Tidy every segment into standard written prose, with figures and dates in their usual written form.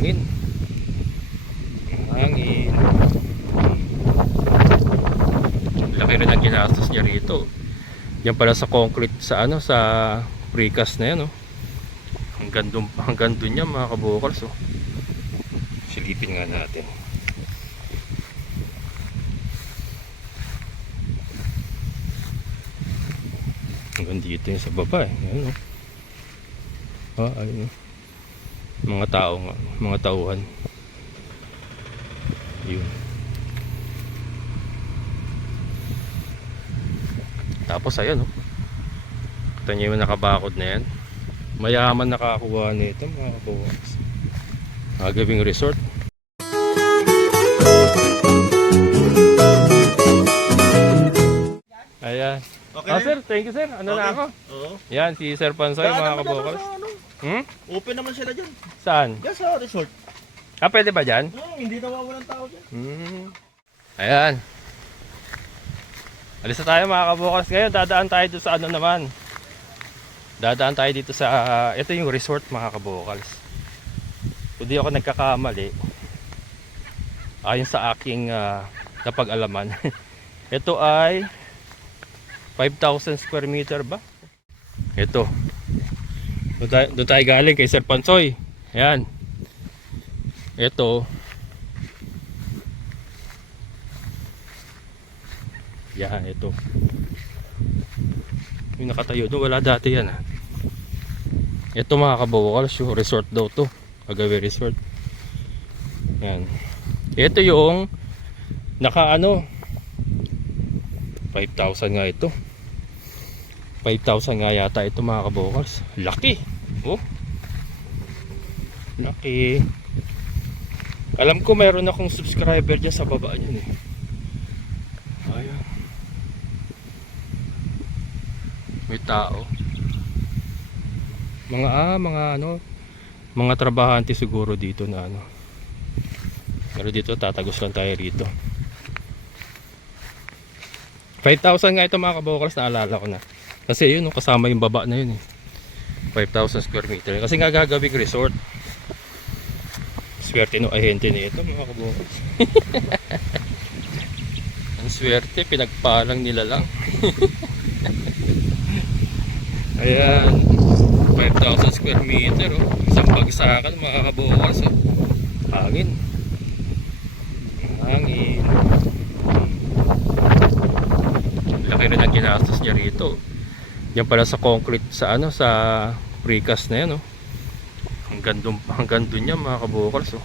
Hangin. Hangin. Laki rin ang ginastos niya rito. Yan pala sa concrete sa ano, sa precast na yan, oh. Hanggang dun yan mga kabukals, oh. Silipin nga natin. Hanggang dito yung sa baba, eh. Ayan, oh. Ayun, oh. Mga tao nga, mga tauhan. Yun. Tapos ayan, oh. Kita nyo yung nakabakod na yan. Mayaman nakakuha nito mga kabukals. Gawing resort. Ayan. Okay. Sir, thank you sir. Ano na ako? Oo. Yan, si Sir Pansoy mga kabukals. Open naman sila dyan. Saan? Diyan sa resort. Pwede ba dyan? Hindi nawawalan tao dyan. Ayan. Alis na tayo mga kabukals. Ngayon dadaan tayo dito sa ano naman. Dadaan tayo dito sa ito yung resort mga kabukals. Kung di ako nagkakamali, ayon sa aking napag-alaman, ito ay 5,000 square meter ba? Ito. Doon tayo galing kay Sir Pansoy. Ayan. Ito. Yan, ito. Yung nakatayo doon, wala dati yan, ha. Ito mga kabukals, yung resort daw to. Agawe resort. Yan. Ito yung naka ano 5,000 nga ito. 5,000 nga yata ito mga kabukals. Laki. Oh. Laki. Alam ko mayroon akong subscriber dyan sa baba dyan, eh. Ayan. May tao. Mga ano, mga trabahante siguro dito na ano. Pero dito tatagos lang tayo rito. 5,000 nga ito mga kabukals, naalala ko na. Kasi yun, kasama yung baba na yun, eh. 5,000 square meter. Kasi nga gagawing resort. Swerte no ahente nito mga kabukals. Ang swerte, pinagpalang nila lang. Ayan, 5,000 square meter, oh. Isang bagsakan mga kabukals, oh. Hangin. Hangin. Laki rin ang ginastos niya rito. Yan pala sa concrete sa ano, sa precast na yan, oh. Hanggang dun yan mga kabukals, oh.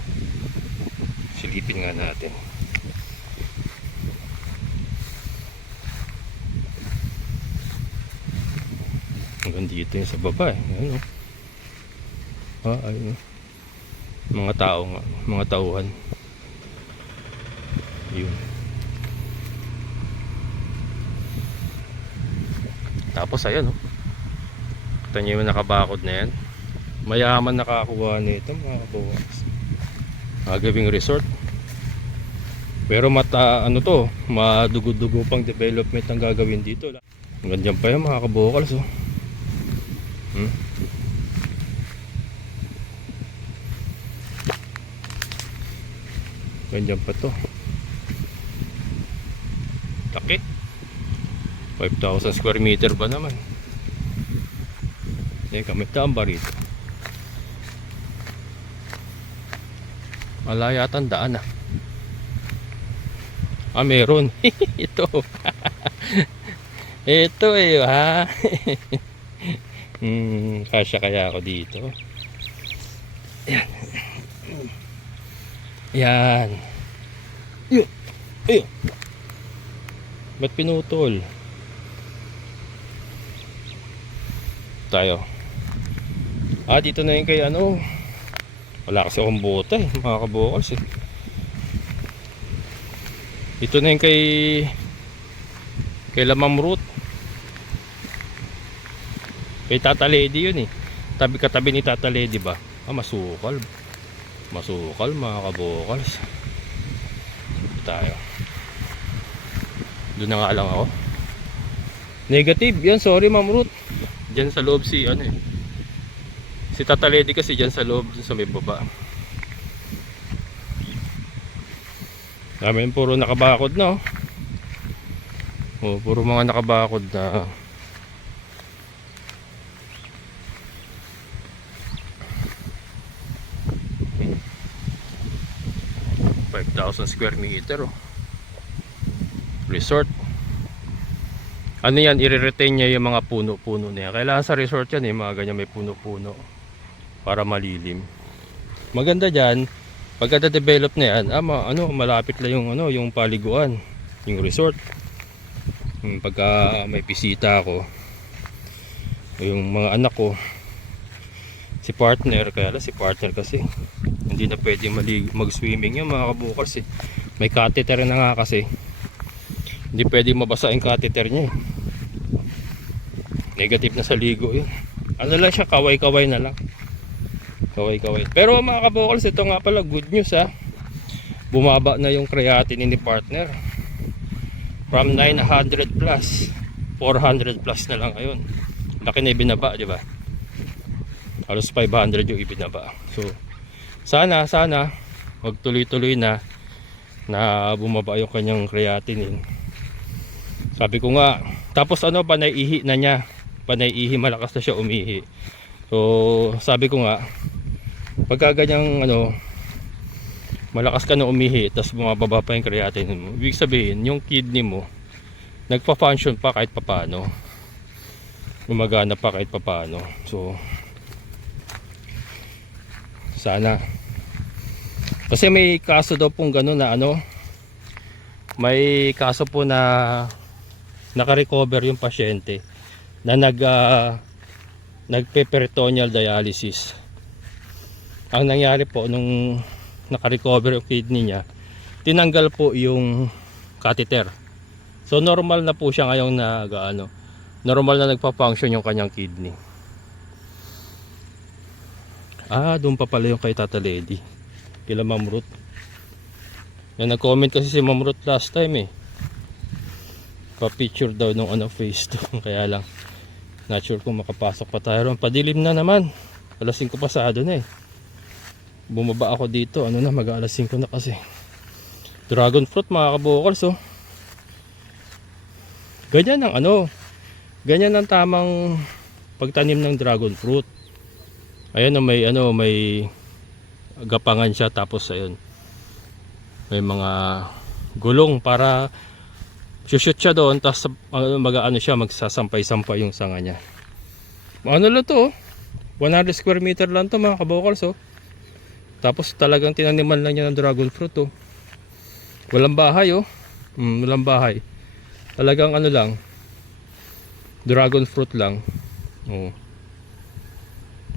Silipin nga natin. Hanggang dito yung sa baba, eh. Ayan, oh. Ayun, oh. Mga tao nga, mga tauhan. Yun. Tapos ayan, oh. Kita nyo yung nakabakod na yan. Mayaman nakakuha nito mga kabukals. Gawing resort. Pero ano to, madugo-dugo pang development ang gagawin dito. Ganyan pa yan mga kabukals, oh. Ganyan pa to. Laki. 5,000 square meter ba naman? Teka, may tamba rito. Wala yata ang daan, ah. Meron. Ito. Ito eh, ha. Kasya kaya ako dito. Yan. Yan. Yun. Ayun. Ba't pinutol? Tayo. Dito na yung kay ano. Wala kasi akong bota, eh, mga kabukals, eh. Ito na yung kay Lamam Root. Kay Tata Lady yun, eh. Katabi ni Tata Lady ba? Masukal. Masukal mga kabukals. Tayo. Doon na nga lang ako. Negative. Yan, sorry Ma'am Ruth. Diyan sa loob si ano, eh. Si Tata Lady kasi diyan sa loob, dun sa may baba. Dami puro nakabakod na oh. Oh, puro mga nakabakod na. 5,000 square meter oh. Resort. Ano yan, i-retain niya yung mga puno-puno niya. Kailangan sa resort yan mga ganyan may puno-puno para malilim. Maganda dyan, pagka develop na yan, malapit lang yung, yung paliguan, yung resort. Pagka may bisita ako, yung mga anak ko, si partner kasi hindi na pwede mag-swimming yung mga kabukals eh. May catheter na nga kasi. Hindi pwede mabasa yung catheter niya eh. Negative na sa ligo yun. Ano lang siya, kaway-kaway na lang. Kaway-kaway. Pero mga kabukals, ito nga pala good news ha. Bumaba na yung creatinine ni partner. From 900 plus, 400 plus na lang ngayon. Laki na ibinaba, di ba? Halos 500 yung ibinaba. So, sana magtuloy-tuloy na bumaba yung kanyang creatinine. Sabi ko nga, tapos panay-ihi na niya. Panay-ihi, malakas na siya umihi. So, sabi ko nga, pagka ganyang malakas ka na umihi, tapos bumababa pa yung creatinine mo, ibig sabihin, yung kidney mo, nagpa-function pa kahit papano. Gumagana pa kahit papano. So, sana. Kasi may kaso daw pong gano'n na may kaso po na naka-recover yung pasyente na nagpe-peritoneal dialysis. Ang nangyari po nung naka-recover yung kidney niya, tinanggal po yung catheter. So normal na po siya ngayong normal na nagpa-function yung kanyang kidney. Doon pa pala yung kay Tata Lady, kila Ma'am Ruth. Yan, nag-comment kasi si Ma'am Ruth last time pa-picture daw nung face to. Kaya lang not sure kung makapasok pa tayo ron. Padilim na naman, alas 5 pasado na bumaba ako dito, mag alas 5 na kasi. Dragon fruit mga kabukals ganyan ang ganyan ang tamang pagtanim ng dragon fruit. Ayan may gapangan siya, tapos ayun may mga gulong para shoot siya doon, tapos magsasampay-sampay yung sanga niya. Lang to 100 square meter lang to mga kabukals tapos talagang tinaniman lang niya ng dragon fruit walang bahay walang bahay, talagang lang dragon fruit lang.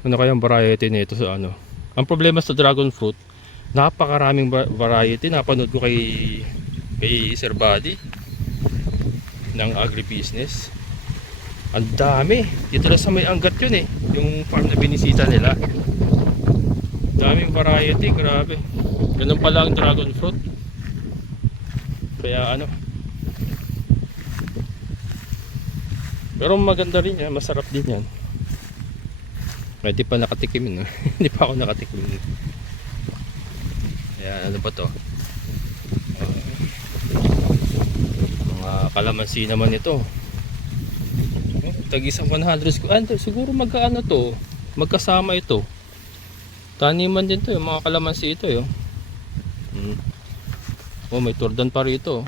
Ano kayang variety nito sa ang problema sa dragon fruit, napakaraming variety. Napanood ko kay Sir Buddy ng agribusiness, ang dami dito lang sa may Angat yun yung farm na binisita nila. Daming variety, grabe. Ganun pala ang dragon fruit. Kaya pero maganda rin yan, masarap din yan. Hindi pa nakatikim hindi pa ako nakatikim. Ayan, ba to? Mga kalamansi naman ito. Tag-isang 100 siguro to, magkasama ito. Taniman din to, yung mga kalamansi ito may turdan pa rito.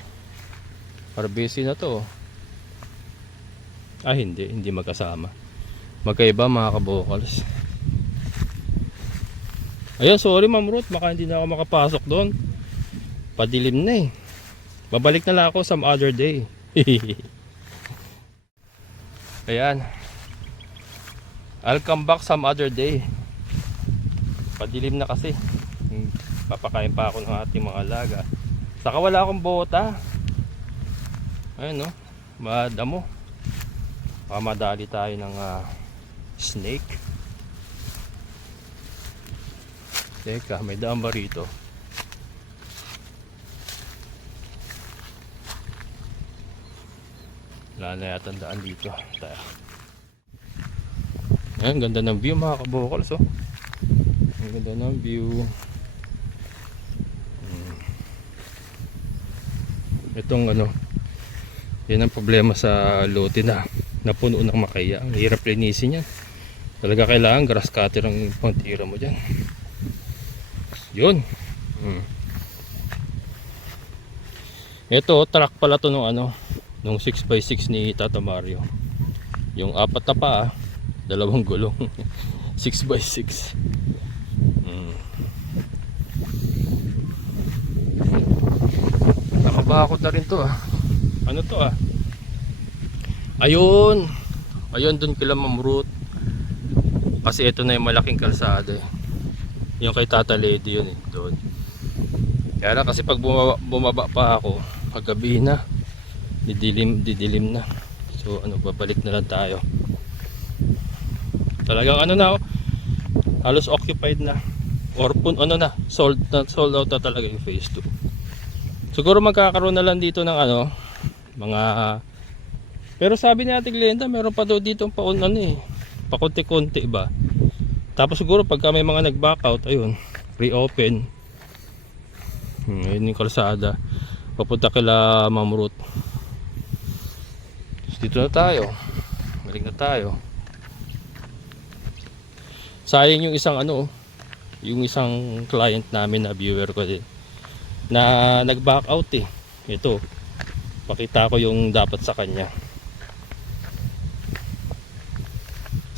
Harbesi na to. Hindi magkasama. Magkaiba mga kabukals. Ayun, sorry Ma'am Ruth, baka hindi na ako makapasok doon. Padilim na babalik na lang ako some other day. Ayan, I'll come back some other day. Padilim na kasi. Papakain pa ako ng ating mga alaga. Saka wala akong bota. Ayun madamo. Baka madali tayo ng snake. Teka, may daan ba rito? Wala na yata daan dito. Ayan, ganda ng view mga kabukals ang ganda ng view. Itong ano, yan ang problema sa lote na napuno ng makaya. Ang hirap linisin yan. Talaga kailangan grass cutter ang pangtira mo dyan. Yun. Ito, track pala to nung ano, nung 6x6 ni Tata Mario. Yung apat na paa, dalawang gulong. 6x6. Nakabakot na rin to ah. Ano to ah? Ayun. Ayun dun kila Mamrut. Kasi ito na yung malaking kalsada eh. Yung kay Tata Lady yun eh. Doon. Kaya lang kasi pag bumaba pa ako, paggabi na, didilim na. So ano, babalik na lang tayo. Talagang ano na oh, halos occupied na. Or ano na, sold out na talaga yung phase 2. Siguro magkakaroon na lang dito ng ano, mga, pero sabi ni Ate Glenda meron pa daw dito ano eh, pakunti-kunti ba. Tapos siguro pagka may mga nag-back out, ayun, reopen. Ayun yung kalsada papunta kila Mamrut. Dito na tayo, balik na tayo. Sayang yung isang ano, yung isang client namin na viewer ko din na nag-back out eh. Ito, pakita ko yung dapat sa kanya.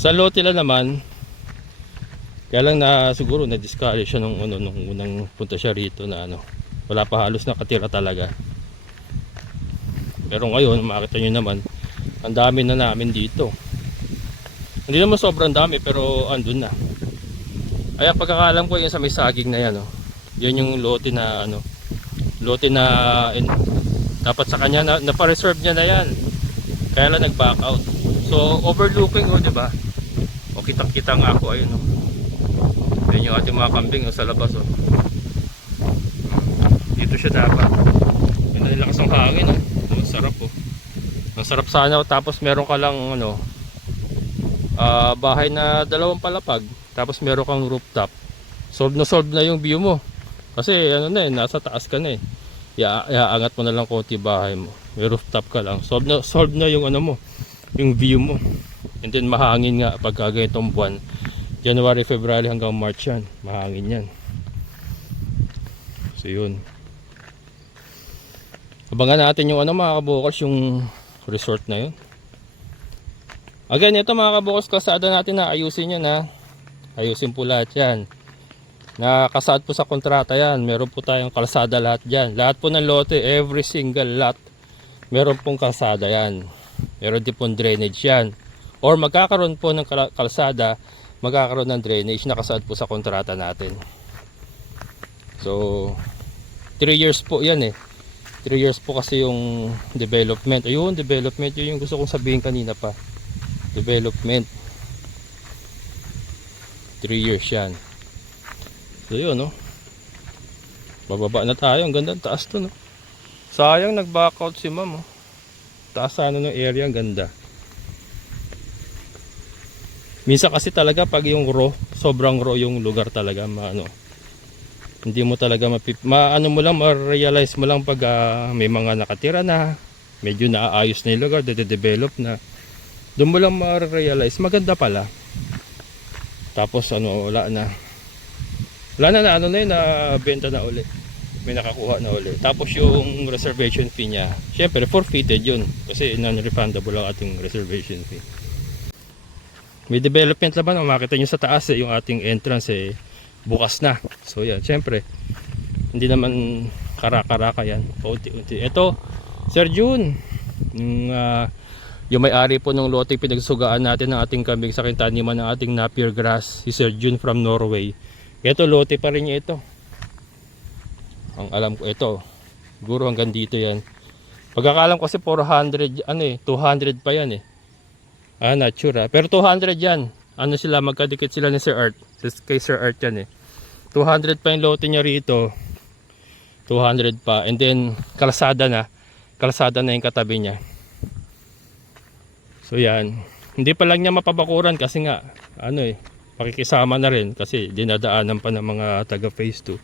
Sa lote lang naman, kaya lang na siguro na-discourage siya nung unang punta siya rito na ano, wala pa halos nakatira talaga. Pero ngayon, makita nyo naman, ang dami na namin dito. Hindi naman sobrang dami pero andun na. Ay, pagkakalam ko yun sa may saging na yan oh. Yun yung lote na ano, lote na dapat sa kanya na pa-reserve niya na yan. Kaya lang nag-back out. So overlooking oh, 'di ba? O kitang-kita nga ako ayun oh. Ayun yung ating mga kambing oh, sa labas oh. Dito siya dapat. Ang lakas ng hangin oh. Ang sarap oh. Ang sarap sana oh. Tapos meron ka lang ano, bahay na dalawang palapag. Tapos meron kang rooftop. Solve na yung view mo. Kasi ano na eh, nasa taas ka na eh. Iaangat mo na lang konti bahay mo. May rooftop ka lang. Solve na yung ano mo, yung view mo. And then mahangin nga pagka ganitong buwan. January, February hanggang March yan. Mahangin yan. So yun. Abangan natin yung ano mga kabukals, yung resort na yun. Again, ito mga kabukals, kalsada natin na ayusin yan ha. Ayusin po lahat yan. Nakasaad po sa kontrata yan. Meron po tayong kalsada lahat dyan. Lahat po ng lote, every single lot, meron pong kalsada yan. Meron din pong drainage yan. Or magkakaroon po ng kalsada, magkakaroon ng drainage. Nakasaad po sa kontrata natin. So 3 years po yan eh. 3 years po kasi yung development. Ayun, development. Yun yung gusto kong sabihin kanina pa. Development. 3 years yan. So yun no. Bababa na tayo. Ang ganda. Taas to no. Sayang nag-back out si ma'am oh. Taas sana ng area. Ang ganda. Minsan kasi talaga pag yung raw, sobrang raw yung lugar talaga. Hindi mo talaga ano mo lang, ma-realize mo lang pag may mga nakatira na. Medyo naaayos na yung lugar. De-develop na. Doon mo lang ma-realize. Maganda pala. Tapos ano, wala na ano na yun, na benta na uli, may nakakuha na uli. Tapos yung reservation fee niya, syempre forfeited yun kasi non-refundable ang ating reservation fee. May development naman, makita nyo sa taas eh, yung ating entrance eh, bukas na. So yan, syempre hindi naman karaka-raka yan, paunti-unti. Ito, Sir June, yung may-ari po ng lote pinagsugaan natin ng ating kambing sa taniman ng ating Napier grass, si Sir June from Norway. Ito lote pa rin niya ito. Ang alam ko ito, siguro hanggang dito yan. Pagkakalam ko kasi 400 ano eh, 200 pa yan eh. Not sure pero 200 yan. Ano sila, magkadikit sila ni Sir Art. Kay Sir Art yan eh. 200 pa yung lote niya rito. 200 pa, and then kalsada na yung katabi niya. So yan, hindi pa lang niya mapabakuran kasi nga ano eh, pakikisama na rin kasi dinadaanan pa ng mga taga phase 2.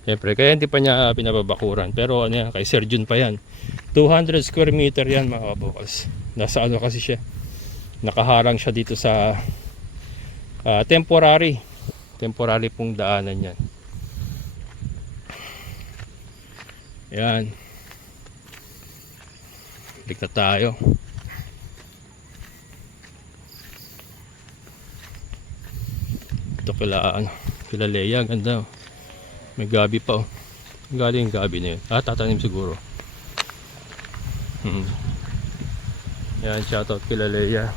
Siyempre, kaya hindi pa niya pinababakuran. Pero ano yan, kay Sir Jun pa yan. 200 square meter yan mga kabukals. Nasa ano kasi siya. Nakaharang siya dito sa temporary. Temporary pong daanan yan. Yan. Balik na tayo. Ito kila Leia, ganda. May gabi pa oh. Galing yung gabi na yun. Tatanim siguro. Yan, shoutout kila Leia.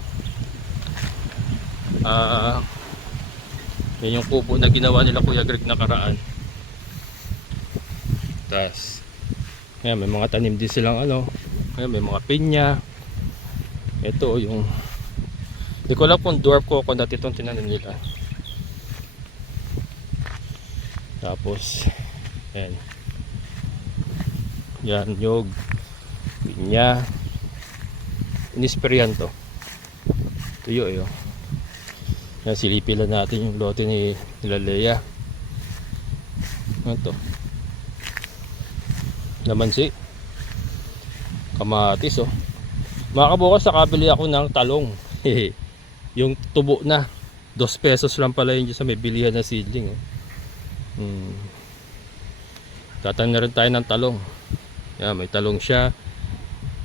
Yan yung kubo na ginawa nila Kuya Greg nakaraan. Tas yan, may mga tanim din silang ano. Yan, may mga pinya. Ito yung hindi ko alam kung dwarf coconut itong tinanim nila. Tapos yan. Yan, nyog, pinya. Inisperian to. Tuyo eh. Yan, silipin lang natin yung lote ni Leia. Ano to? Lamansi. Kamatis oh. Makabukas nakabili ako ng talong. Yung tubo na. 2 pesos lang pala yun sa may bilihan na seedling oh. Tatanim na rin tayo ng talong. Yan, may talong siya.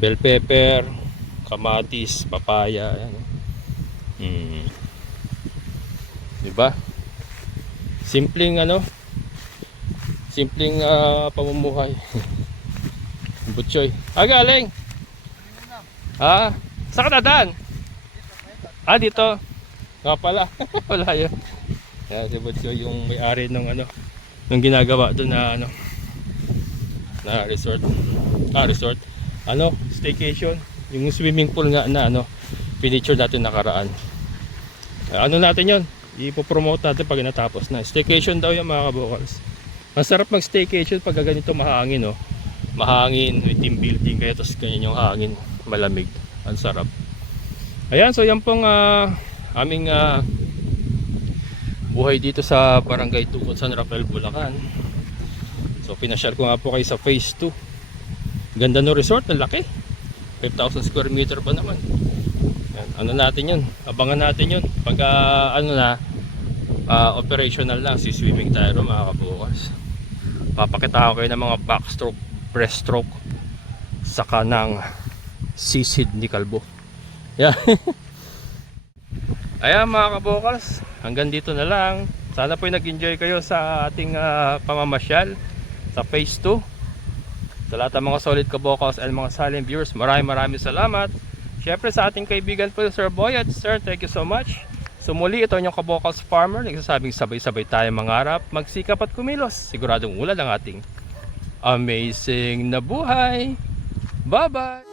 Bell pepper, kamatis, papaya. Yan. Diba? Simpleng ano? Simpleng pamumuhay. Butchoy. Galing! Saan ka dadaan? Dito. Nga pala. Wala yun. Yan, si Butchoy yung may-ari ng ano, nung ginagawa doon na ano, na resort. Resort. Ano, staycation. Yung swimming pool nga na ano, picture natin nakaraan. Ano natin yon? Ipopromote natin pag natapos na. Staycation daw yung mga kabukals. Masarap mag staycation pag ganito mahangin oh. Mahangin with team building kaya tapos ganyan yung hangin. Malamig. Ang sarap. Ayan, so yan pong aming buhay dito sa Barangay Tukod, San Rafael, Bulacan. So pinasyal ko nga po kayo sa phase 2. Ganda no resort, ang laki. 5,000 square meter pa naman. Yan, ano natin yun, abangan natin yun. Pag ano na, operational na, siswimming tayo mga kabukas. Papakita ko kayo ng mga backstroke, breaststroke, saka ng sisid ni Kalbo. Yan. Ayan mga kabukals, hanggang dito na lang. Sana po nag-enjoy kayo sa ating pamamasyal sa phase 2. Sa lahat ng mga solid kabukals and mga silent viewers, maraming salamat. Syempre sa ating kaibigan po Sir Boy at Sir, thank you so much. So muli, ito yung kabukals farmer, nagsasabing sabay-sabay tayo mangarap, magsikap at kumilos. Siguradong ulan ang ating amazing na buhay. Bye bye!